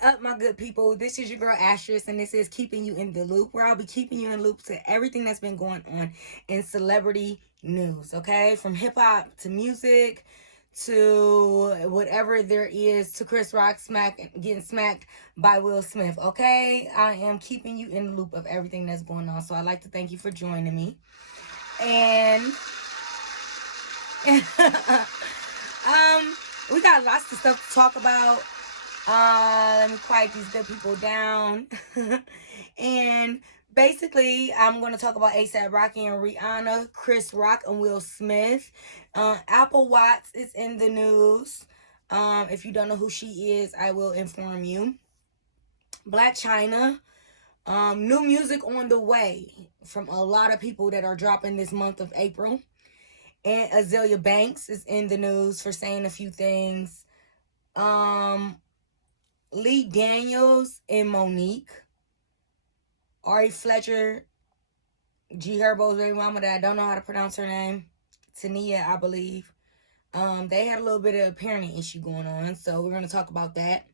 What up, my good people? This is your girl Asterisk, and this is Keeping You in the Loop, where I'll be keeping you in the loop to everything that's been going on in celebrity news, okay? From hip-hop to music to whatever there is to Chris Rock getting smacked by Will Smith, okay? I am keeping you in the loop of everything that's going on, so I'd like to thank you for joining me. And we got lots of stuff to talk about. Let me quiet these good people down. And basically, I'm going to talk about ASAP Rocky and Rihanna, Chris Rock and Will Smith. Apple Watts is in the news. If you don't know who she is, I will inform you. Black China. New music on the way from a lot of people that are dropping this month of April. And Azealia Banks is in the news for saying a few things. Lee Daniels and Monique. Ari Fletcher, G Herbo's baby mama that I don't know how to pronounce her name. Tania, I believe. They had a little bit of a parenting issue going on, so we're going to talk about that.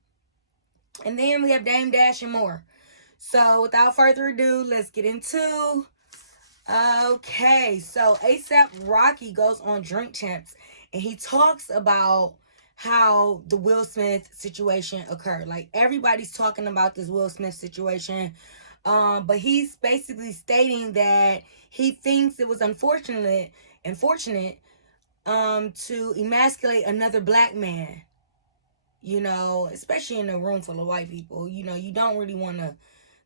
And then we have Dame Dash and more. So without further ado, let's get into... Okay, so ASAP Rocky goes on Drink Champs, and he talks about how the Will Smith situation occurred. Like, everybody's talking about this Will Smith situation, but he's basically stating that he thinks it was unfortunate to emasculate another black man. You know, especially in a room full of white people. You know, you don't really want to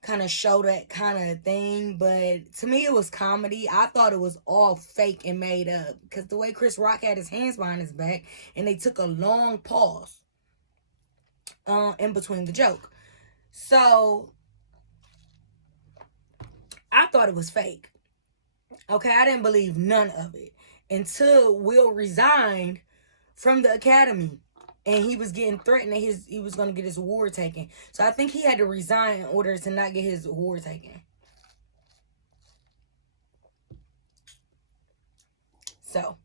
kind of show that kind of thing, but to me it was comedy. I thought it was all fake and made up, because the way Chris Rock had his hands behind his back and they took a long pause in between the joke. So I thought it was fake. Okay, I didn't believe none of it until Will resigned from the Academy. And he was getting threatened that he was going to get his award taken. So I think he had to resign in order to not get his award taken. So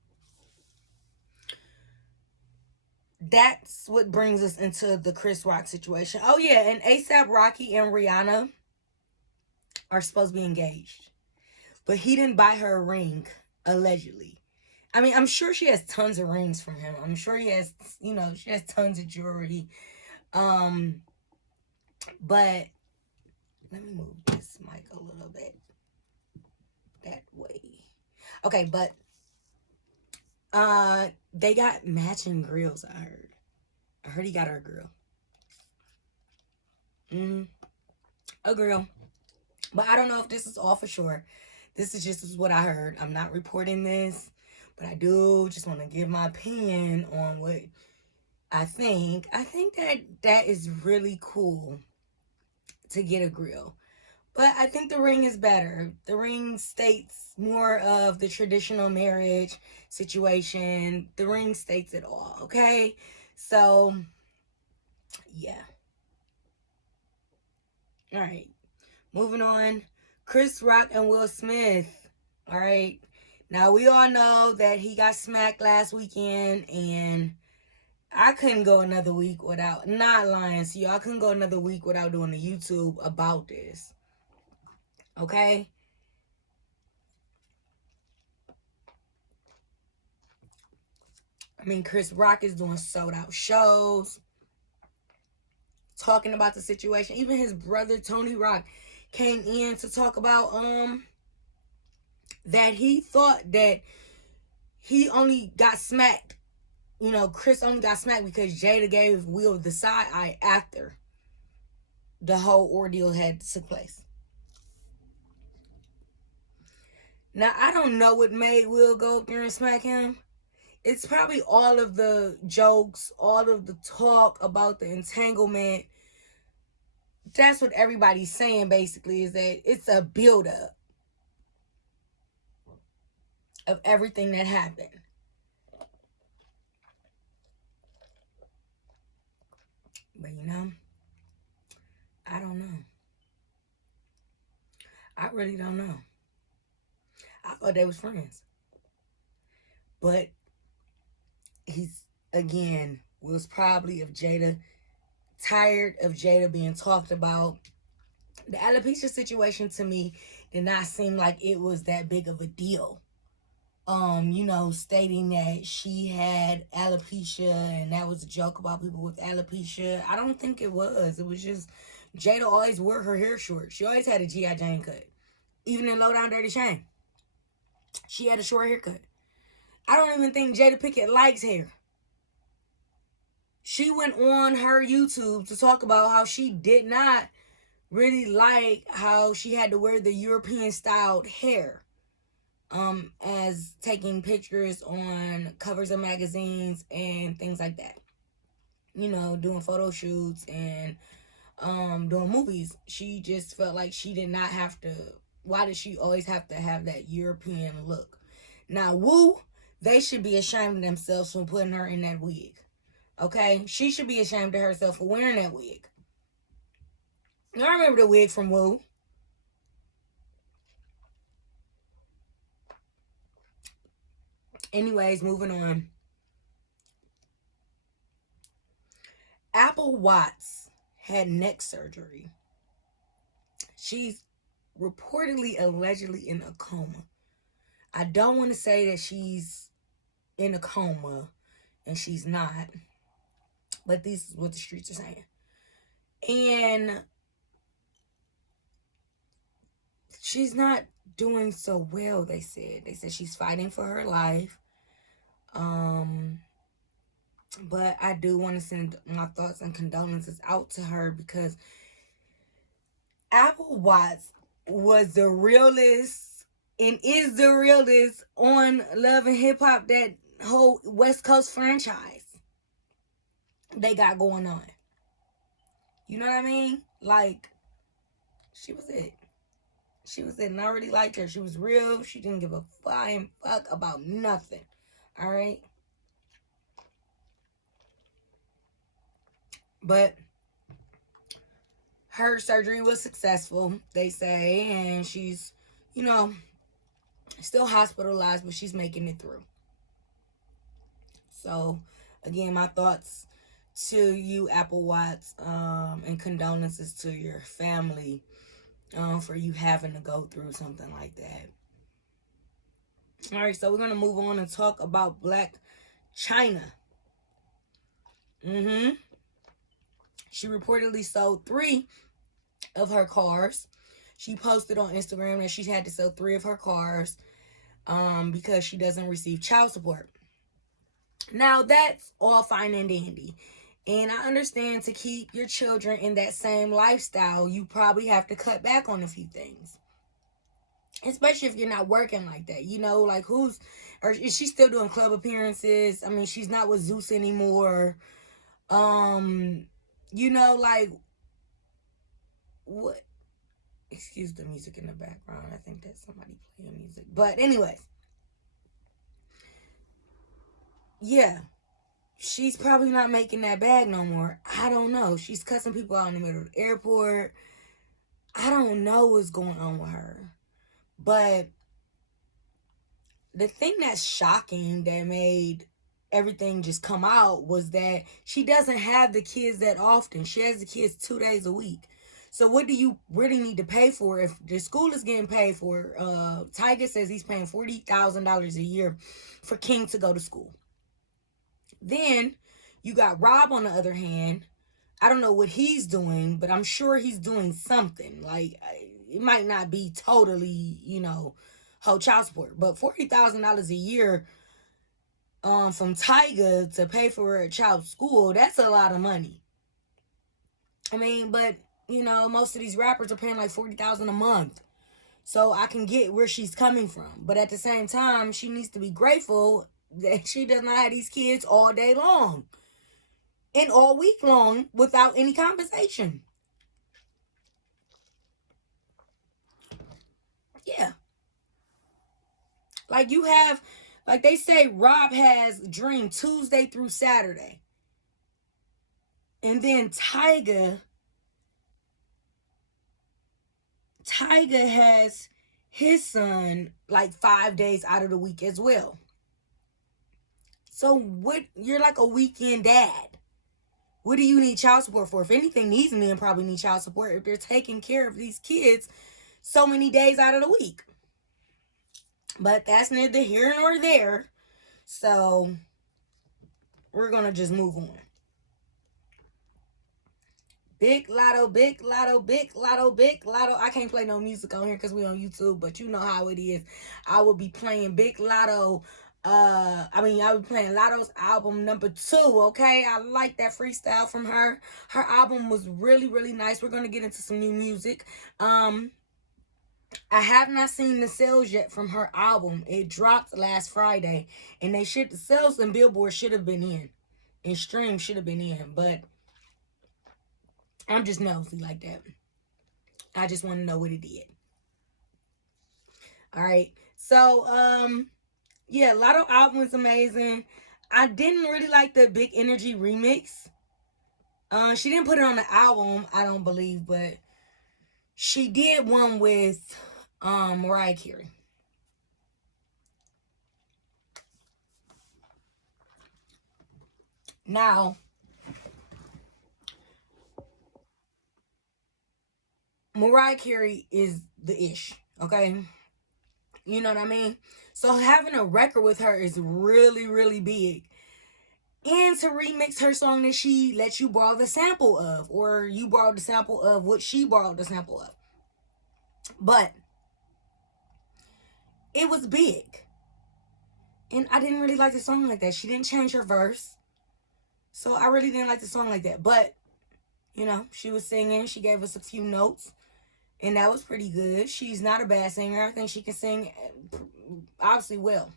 that's what brings us into the Chris Rock situation. Oh yeah, and ASAP Rocky and Rihanna are supposed to be engaged. But he didn't buy her a ring, allegedly. I mean, I'm sure she has tons of rings from him. I'm sure he has, she has tons of jewelry. But let me move this mic a little bit that way. Okay, but they got matching grills, I heard. I heard he got her a grill. A grill. But I don't know if this is all for sure. This is just what I heard. I'm not reporting this. But I do just want to give my opinion on what I think. I think that is really cool to get a grill. But I think the ring is better. The ring states more of the traditional marriage situation. The ring states it all, okay? So, yeah. All right. Moving on. Chris Rock and Will Smith. All right. Now, we all know that he got smacked last weekend, and I couldn't go another week without, not lying to you, I couldn't go another week without doing a YouTube about this. Okay? I mean, Chris Rock is doing sold out shows, talking about the situation. Even his brother, Tony Rock, came in to talk about, that he thought that he only got smacked. Chris only got smacked because Jada gave Will the side eye after the whole ordeal had took place. Now, I don't know what made Will go up there and smack him. It's probably all of the jokes, all of the talk about the entanglement. That's what everybody's saying, basically, is that it's a buildup of everything that happened. But, I don't know. I really don't know. I thought they was friends. But he's, again, was probably, if Jada tired of Jada being talked about. The alopecia situation to me did not seem like it was that big of a deal. Stating that she had alopecia and that was a joke about people with alopecia. I don't think it was. It was just Jada always wore her hair short. She always had a G.I. Jane cut. Even in Low Down Dirty Shame, she had a short haircut. I don't even think Jada Pinkett likes hair. She went on her YouTube to talk about how she did not really like how she had to wear the European styled hair. As taking pictures on covers of magazines and things like that. Doing photo shoots and doing movies. She just felt like she did not have to. Why did she always have to have that European look? Now, Woo, they should be ashamed of themselves for putting her in that wig. Okay? She should be ashamed of herself for wearing that wig. I remember the wig from Woo. Anyways, moving on. Apple Watts had neck surgery. She's reportedly, allegedly in a coma. I don't want to say that she's in a coma and she's not, but this is what the streets are saying. And she's not doing so well, they said. They said she's fighting for her life. But I do want to send my thoughts and condolences out to her because Apple Watts was the realest and is the realest on Love and Hip Hop, that whole West Coast franchise they got going on. You know what I mean? Like, she was it. She was it, and I really liked her. She was real. She didn't give a flying fuck about nothing. All right? But her surgery was successful, they say, and she's, still hospitalized, but she's making it through. So, again, my thoughts to you, Apple Watts, and condolences to your family for you having to go through something like that. All right, so we're going to move on and talk about Blac Chyna. She reportedly sold 3 of her cars. She posted on Instagram that she had to sell 3 of her cars because she doesn't receive child support. Now, that's all fine and dandy. And I understand to keep your children in that same lifestyle, you probably have to cut back on a few things. Especially if you're not working like that. Like or is she still doing club appearances? I mean, she's not with Zeus anymore. Like, what? Excuse the music in the background. I think that's somebody playing music. But anyways. Yeah. She's probably not making that bag no more. I don't know. She's cussing people out in the middle of the airport. I don't know what's going on with her. But the thing that's shocking that made everything just come out was that she doesn't have the kids that often. She has the kids 2 days a week. So what do you really need to pay for if the school is getting paid for? Tyga says he's paying $40,000 a year for King to go to school. Then you got Rob on the other hand. I don't know what he's doing, but I'm sure he's doing something. Like, it might not be totally, whole child support, but $40,000 a year from Tyga to pay for a child's school, that's a lot of money. I mean, but most of these rappers are paying like $40,000 a month. So I can get where she's coming from. But at the same time, she needs to be grateful that she does not have these kids all day long and all week long without any compensation. Yeah. Like they say, Rob has Dream Tuesday through Saturday. And then Tyga has his son like 5 days out of the week as well. So you're like a weekend dad. What do you need child support for? If anything, these men probably need child support if they're taking care of these kids so many days out of the week. But that's neither here nor there. So we're going to just move on. Big Latto, big Latto, big Latto, big Latto. I can't play no music on here because we on YouTube, but you know how it is. I will be playing Big Latto. I will be playing Latto's album #2. Okay, I like that freestyle from her. Her album was really, really nice. We're gonna get into some new music. I have not seen the sales yet from her album. It dropped last Friday, and the sales and Billboard should have been in, and streams should have been in, but I'm just nosy like that. I just want to know what it did. All right. So, yeah, Latto album was amazing. I didn't really like the Big Energy remix. She didn't put it on the album, I don't believe, but she did one with Mariah Carey. Now, Mariah Carey is the ish, okay? You know what I mean? So having a record with her is really, really big. And to remix her song that she let you borrow the sample of, or you borrowed the sample of what she borrowed the sample of. But it was big. And I didn't really like the song like that. She didn't change her verse. So I really didn't like the song like that. But, you know, she was singing. She gave us a few notes. And that was pretty good. She's not a bad singer. I think she can sing obviously well.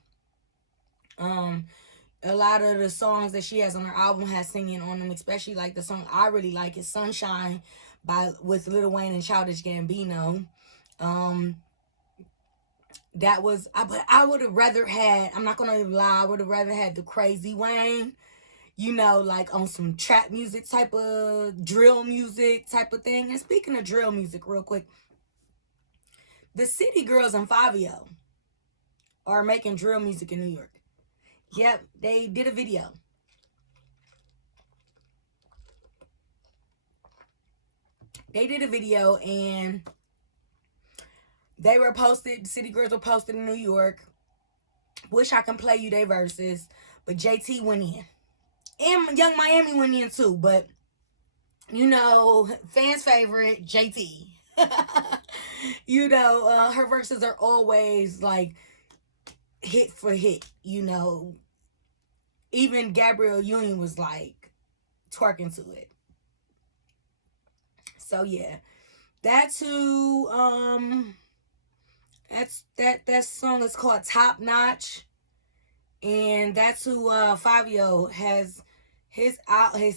A lot of the songs that she has on her album has singing on them, especially like the song I really like is Sunshine with Lil Wayne and Childish Gambino. That was, but I would have rather had, I'm not gonna lie, I would have rather had the Crazy Wayne, you know, like on some trap music type of, drill music type of thing. And speaking of drill music real quick, the City Girls and Fabio are making drill music in New York. Yep, they did a video. They did a video and they were posted, the City Girls were posted in New York. Wish I can play you their verses, but JT went in. And Young Miami went in too, but you know, fans' favorite, JT. You know, her verses are always like hit for hit, you know. Even Gabrielle Union was like twerking to it. So yeah. That's who that song is called Top Notch. And that's who Fabio has his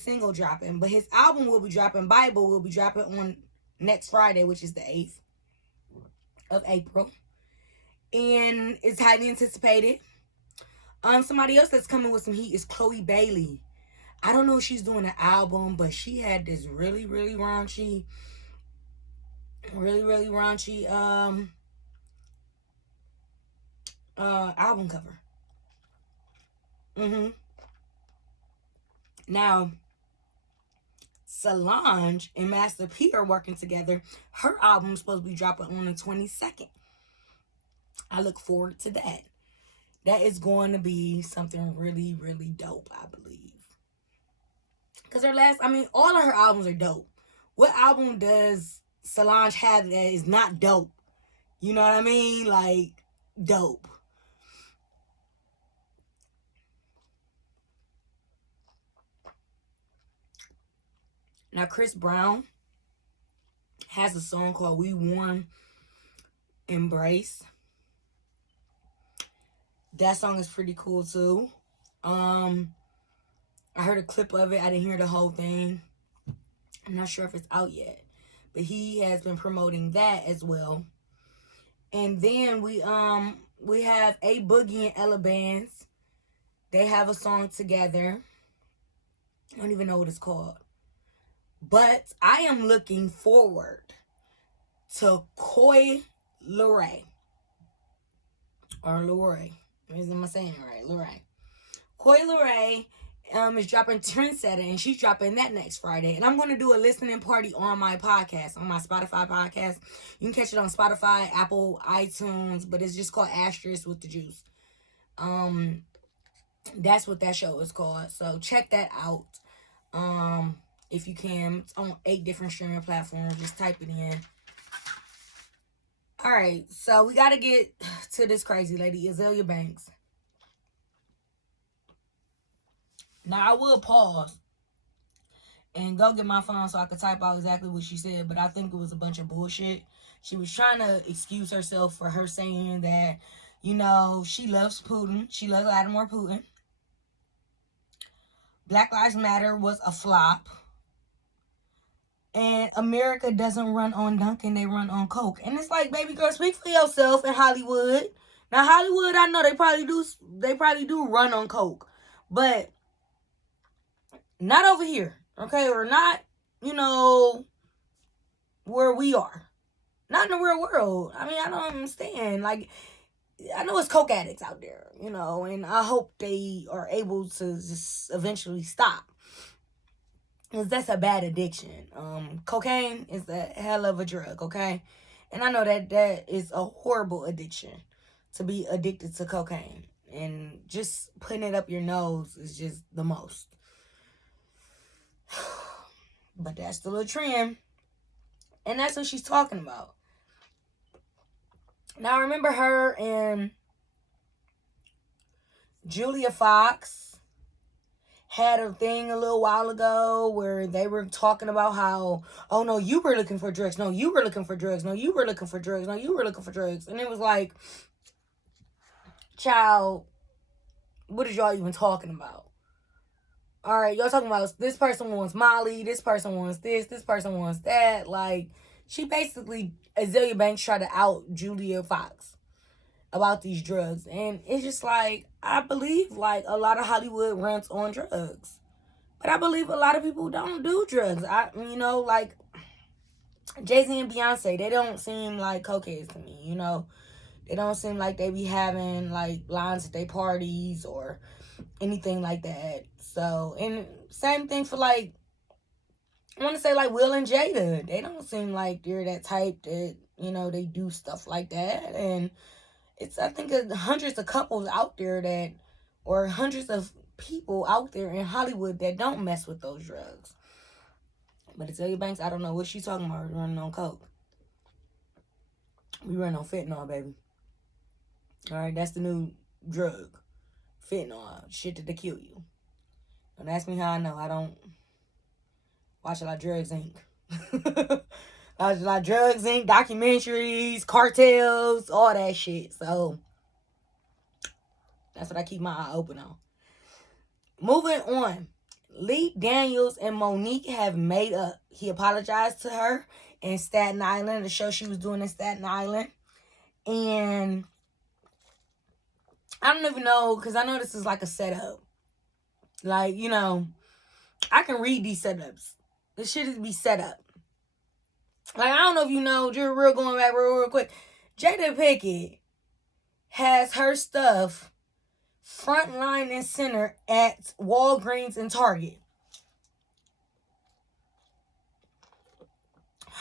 single dropping. But his album will be dropping, Bible will be dropping on next Friday, which is the 8th of April. And it's highly anticipated. Somebody else that's coming with some heat is Chloe Bailey. I don't know if she's doing an album, but she had this really, really raunchy album cover. Now, Solange and Master P are working together. Her album is supposed to be dropping on the 22nd. I look forward to that. That is going to be something really, really dope, I believe. Because all of her albums are dope. What album does Solange have that is not dope? You know what I mean? Like, dope. Now, Chris Brown has a song called We Warm Embrace. That song is pretty cool too. I heard a clip of it. I didn't hear the whole thing. I'm not sure if it's out yet. But he has been promoting that as well. And then we have A Boogie and Ella Bands. They have a song together. I don't even know what it's called. But I am looking forward to Coi Leray. Or Leray. Am I saying it right? Leray. Coi Leray is dropping Trendsetter, and she's dropping that next Friday. And I'm going to do a listening party on my podcast, on my Spotify podcast. You can catch it on Spotify, Apple, iTunes, but it's just called Asterisk with the Juice. That's what that show is called. So check that out. If you can. It's on 8 different streaming platforms. Just type it in. All right, so we got to get to this crazy lady, Azealia Banks. Now, I will pause and go get my phone so I could type out exactly what she said, but I think it was a bunch of bullshit. She was trying to excuse herself for her saying that, you know, she loves Putin. She loves Vladimir Putin. Black Lives Matter was a flop. And America doesn't run on Dunkin', they run on Coke. And it's like, baby girl, speak for yourself in Hollywood. Now, Hollywood, I know they probably do run on Coke. But not over here, okay? Or not, you know, where we are. Not in the real world. I mean, I don't understand. Like, I know it's Coke addicts out there, you know, and I hope they are able to just eventually stop. Because that's a bad addiction. Cocaine is a hell of a drug, okay? And I know that is a horrible addiction, to be addicted to cocaine. And just putting it up your nose is just the most. But that's still a trend. And that's what she's talking about. Now, I remember her and Julia Fox had a thing a little while ago where they were talking about how, oh, no, you were looking for drugs. No, you were looking for drugs. No, you were looking for drugs. No, you were looking for drugs. And it was like, child, what is y'all even talking about? All right, y'all talking about this person wants Molly, this person wants this person wants that. Like, she basically, Azealia Banks tried to out Julia Fox about these drugs. And it's just like, I believe like a lot of Hollywood runs on drugs. But I believe a lot of people don't do drugs. Like Jay-Z and Beyonce, they don't seem like cokeheads to me, you know. They don't seem like they be having like lines at their parties or anything like that. So, and same thing for like, I want to say like Will and Jada. They don't seem like they're that type that, you know, they do stuff like that. And it's, I think, hundreds of couples out there that, or hundreds of people out there in Hollywood that don't mess with those drugs. But Azealia Banks, I don't know what she's talking about running on coke. We run on fentanyl, baby. All right, that's the new drug. Fentanyl. Shit that'll kill you. Don't ask me how I know. I don't watch a lot of Drugs Inc. Watch a lot of Drugs Inc. documentaries, cartels, all that shit. So that's what I keep my eye open on. Moving on. Lee Daniels and Monique have made up. He apologized to her in Staten Island, the show she was doing in Staten Island. And I don't even know, because I know this is like a setup. Like, you know, I can read these setups. This shit is be set up. Like, I don't know if you know, just going back real quick. Jada Pinkett has her stuff front line and center at Walgreens and Target.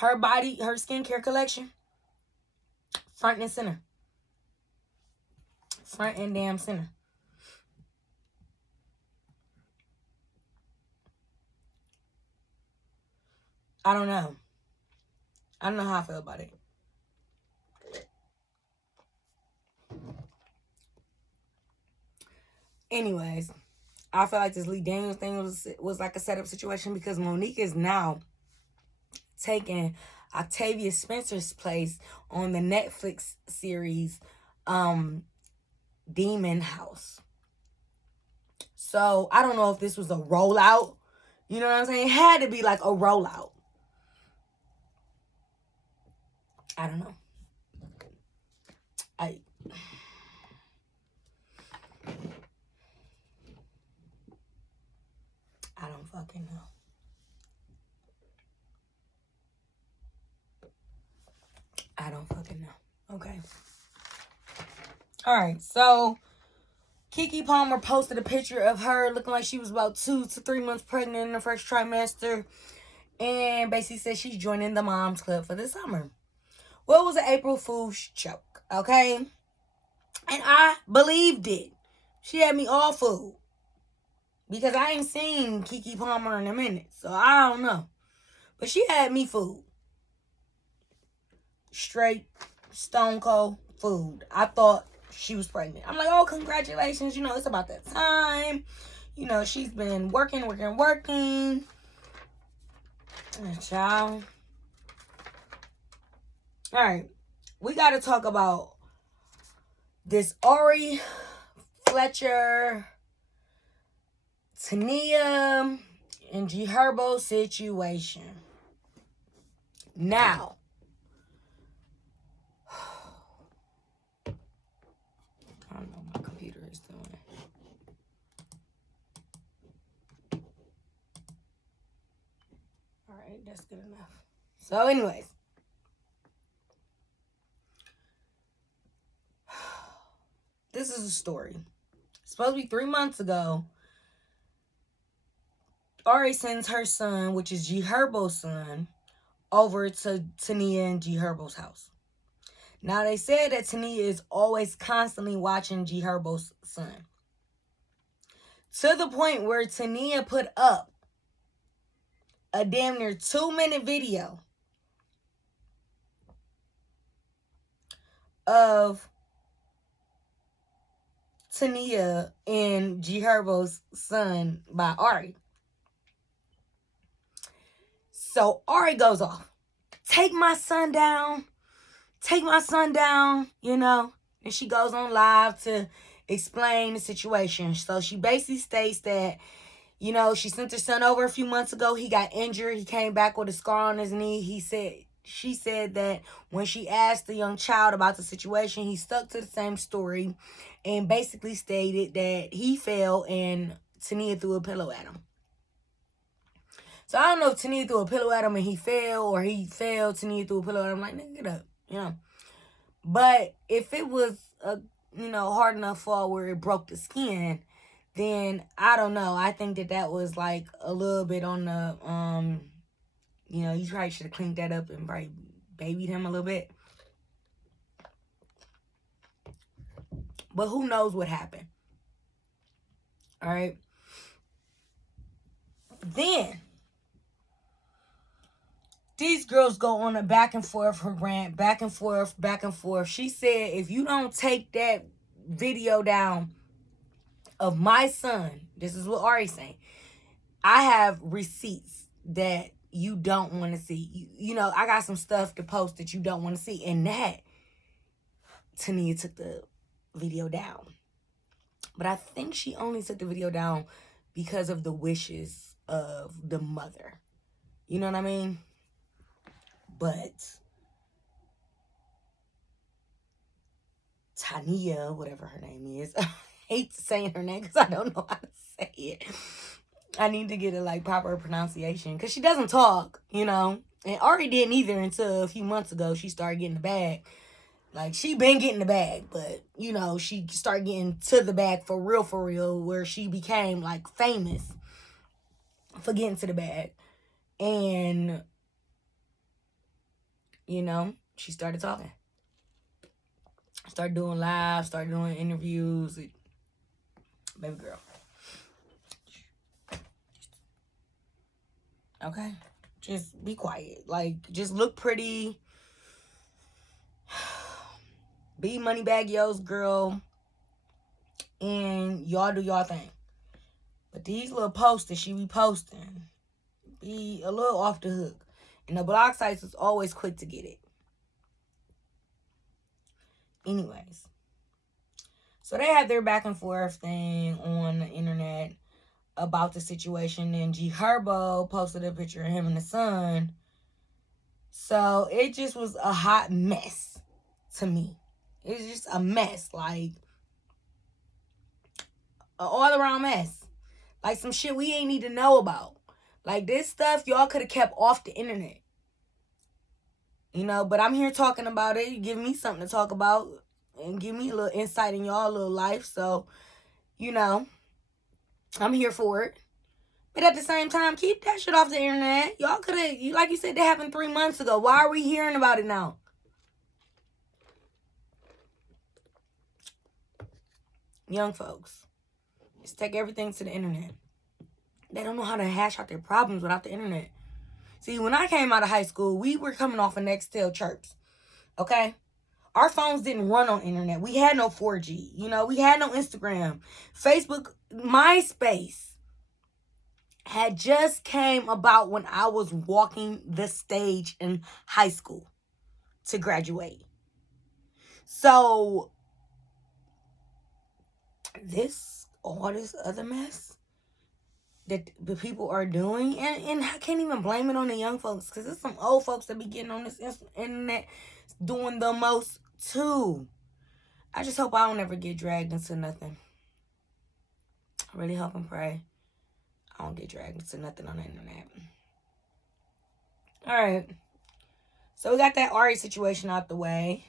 Her skincare collection, front and center. Front and damn center. I don't know. I don't know how I feel about it. Anyways, I feel like this Lee Daniels thing was like a setup situation because Monique is now taking Octavia Spencer's place on the Netflix series Demon House. So I don't know if this was a rollout. You know what I'm saying? It had to be like a rollout. I don't know. I don't fucking know. I don't fucking know. Okay. All right. So Keke Palmer posted a picture of her looking like she was about 2 to 3 months pregnant in the first trimester. And basically said she's joining the Moms Club for the summer. Well, it was an April Fool's joke, okay? And I believed it. She had me all fooled. Because I ain't seen Keke Palmer in a minute. So I don't know. But she had me fooled. Straight, stone cold fooled. I thought she was pregnant. I'm like, oh, congratulations. You know, it's about that time. You know, she's been working. Child. All right. We got to talk about this Ari, Fletcher, Tania, and G Herbo situation. Now, I don't know what my computer is doing. All right, that's good enough. So, anyways. This is a story. It's supposed to be 3 months ago. Ari sends her son, which is G Herbo's son, over to Tania and G Herbo's house. Now, they said that Tania is always constantly watching G Herbo's son. To the point where Tania put up a damn near 2-minute video of Tania and G Herbo's son by Ari. So Ari goes off. Take my son down, you know. And she goes on live to explain the situation. So she basically states that, you know, she sent her son over a few months ago. He got injured. He came back with a scar on his knee. She said that when she asked the young child about the situation, he stuck to the same story and basically stated that he fell and Tania threw a pillow at him. So I don't know if Tania threw a pillow at him and he fell, or he fell, Tania threw a pillow at him. Like, nigga, get up, you know. But if it was a, you know, hard enough fall where it broke the skin, then I don't know. I think that was like a little bit on the, you know, you probably should have cleaned that up and probably babied him a little bit. But who knows what happened. All right. Then these girls go on a back and forth, her rant, back and forth. She said, if you don't take that video down of my son, this is what Ari's saying, I have receipts that you don't want to see. You know, I got some stuff to post that you don't want to see. And that, Tania took the video down. But I think she only took the video down because of the wishes of the mother. You know what I mean? But Tania, whatever her name is, I hate saying her name because I don't know how to say it. I need to get a like proper pronunciation because she doesn't talk, you know. And Ari didn't either until a few months ago. She started getting the bag. Like, she been getting the bag, but, you know, she started getting to the bag for real, where she became, like, famous for getting to the bag. And, you know, she started talking. Started doing live, started doing interviews. Baby girl. Okay? Just be quiet. Like, just look pretty. Be Moneybagg Yo's girl. And y'all do y'all thing. But these little posts that she be posting be a little off the hook. And the blog sites is always quick to get it. Anyways. So they had their back and forth thing on the internet about the situation. And G Herbo posted a picture of him and the son. So it just was a hot mess to me. It's just a mess. Like, an all-around mess. Like, some shit we ain't need to know about. Like, this stuff y'all could have kept off the internet. You know, but I'm here talking about it. Give me something to talk about and give me a little insight in y'all little life. So, You know, I'm here for it. But at the same time, keep that shit off the internet. Y'all could have, like you said, that happened 3 months ago. Why are we hearing about it now? Young folks, just take everything to the internet. They don't know how to hash out their problems without the internet. See, when I came out of high school, we were coming off of Nextel chirps. Okay? Our phones didn't run on internet. We had no 4G. You know, we had no Instagram. Facebook, MySpace had just came about when I was walking the stage in high school to graduate. So, all this other mess that the people are doing, and I can't even blame it on the young folks, because there's some old folks that be getting on this internet doing the most too. I just hope I don't ever get dragged into nothing. I really hope and pray I don't get dragged into nothing on the internet. All right. So we got that Ari situation out the way.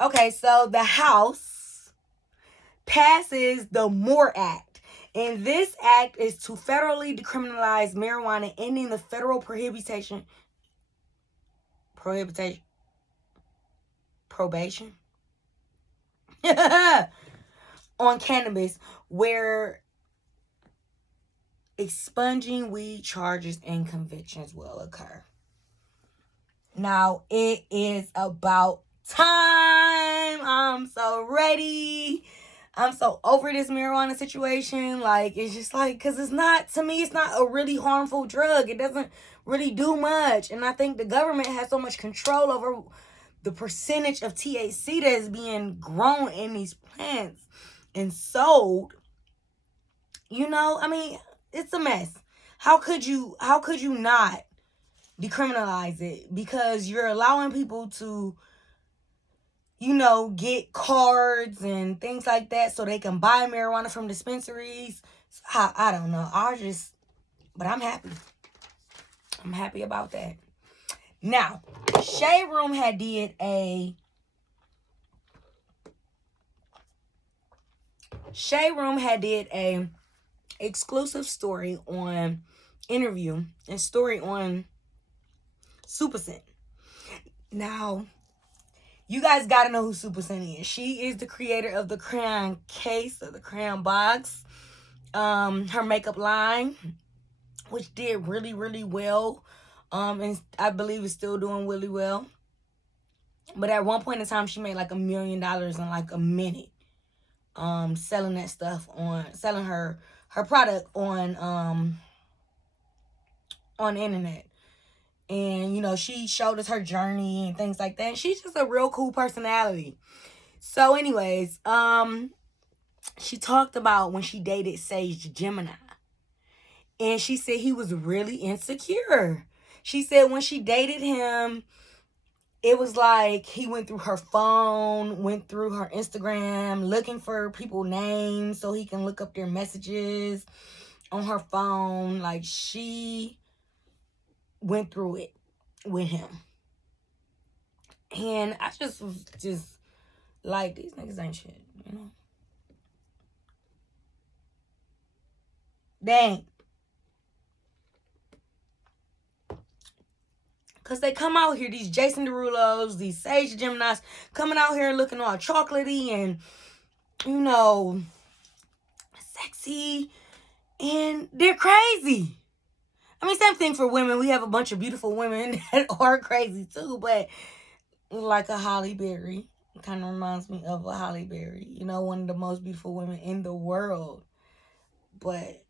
Okay, so the House passes the MORE Act. And this act is to federally decriminalize marijuana, ending the federal probation on cannabis, where expunging weed charges and convictions will occur. Now, it is about time. I'm so ready. I'm so over this marijuana situation. Like, it's just like, because it's not, to me, it's not a really harmful drug. It doesn't really do much. And I think the government has so much control over the percentage of THC that is being grown in these plants and sold. You know, I mean, it's a mess. How could you not decriminalize it? Because you're allowing people to, you know, get cards and things like that so they can buy marijuana from dispensaries. I don't know. But I'm happy. I'm happy about that. Now, Shade Room had did a exclusive story on interview and story on Super Scent. Now, you guys gotta know who Super Scent is. She is the creator of the crayon case, or the crayon box. Her makeup line, which did really, really well. And I believe it's still doing really well. But at one point in time, she made like $1 million in like a minute. Selling her product on internet. And, you know, she showed us her journey and things like that. And she's just a real cool personality. So anyways, she talked about when she dated Sage Gemini. And she said he was really insecure. She said when she dated him, it was like he went through her phone, went through her Instagram, looking for people's names so he can look up their messages on her phone. Like, she went through it with him. And I just was like, these niggas ain't shit, you know? Dang. Because they come out here, these Jason Derulos, these Sage Geminis, coming out here looking all chocolatey and, you know, sexy. And they're crazy. I mean, same thing for women. We have a bunch of beautiful women that are crazy too. But like a Halle Berry. It kind of reminds me of a Halle Berry. You know, one of the most beautiful women in the world. But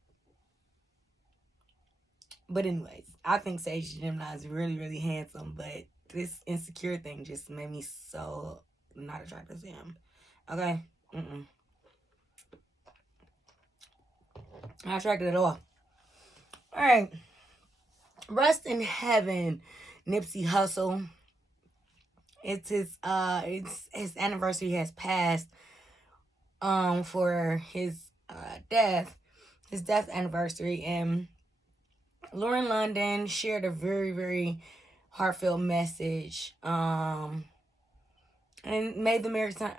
anyways, I think Sage Gemini is really, really handsome. But this insecure thing just made me so not attracted to him. Okay? Not attracted at all. Alright. Rest in heaven, Nipsey Hussle. It's his anniversary has passed for his death anniversary, and Lauren London shared a very, very heartfelt message, and made the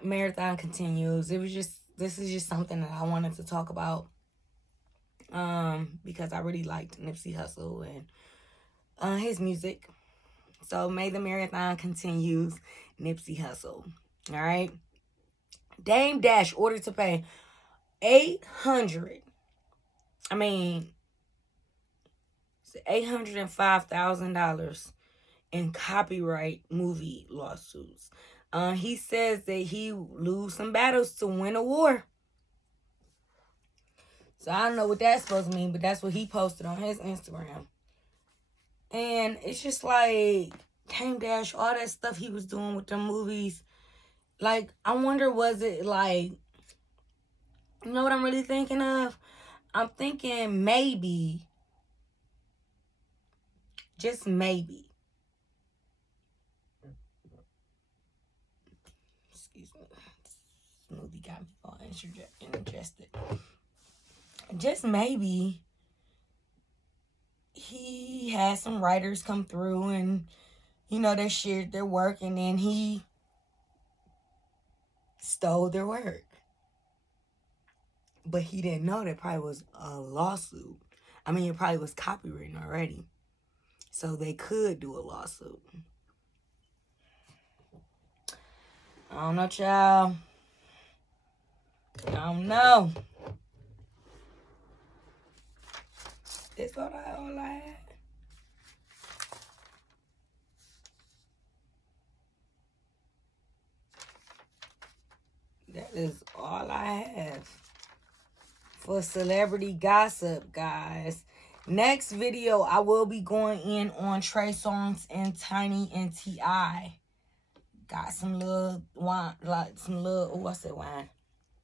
marathon continues. It was just this is just something that I wanted to talk about. Because I really liked Nipsey Hussle and his music. So may the marathon continues. Nipsey Hussle. All right. Dame Dash ordered to pay 800. I mean, $805,000 in copyright movie lawsuits. He says that he lose some battles to win a war. So I don't know what that's supposed to mean, but that's what he posted on his Instagram. And it's just like, Dame Dash, all that stuff he was doing with the movies. Like, I wonder, was it like, you know what I'm really thinking of? I'm thinking maybe, just maybe. Excuse me. This movie got me all interested. Just maybe he had some writers come through and, you know, they shared their work and then he stole their work. But he didn't know that probably was a lawsuit. I mean, it probably was copywritten already. So they could do a lawsuit. I don't know, child. I don't know. That's all I had. That is all I have for celebrity gossip, guys. Next video, I will be going in on Trey Songz and Tiny and T.I. Got some little wine, like some little, what's that wine?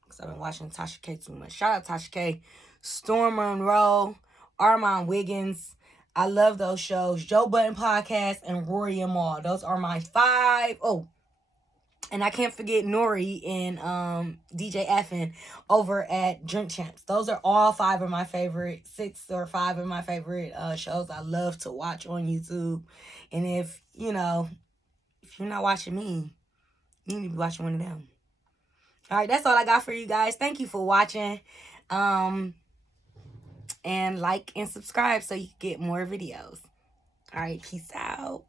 Because I've been watching Tasha K too much. Shout out Tasha K. Storm Monroe, Armand Wiggins. I love those shows. Joe Budden Podcast and Rory and Maul. Those are my 5. Oh, and I can't forget Nori and DJ Effin over at Drink Champs. Those are all 5 of my favorite, 6 or 5 of my favorite shows I love to watch on YouTube. And if you're not watching me, you need to be watching one of them. All right, that's all I got for you guys. Thank you for watching. And like and subscribe so you can get more videos. All right, peace out.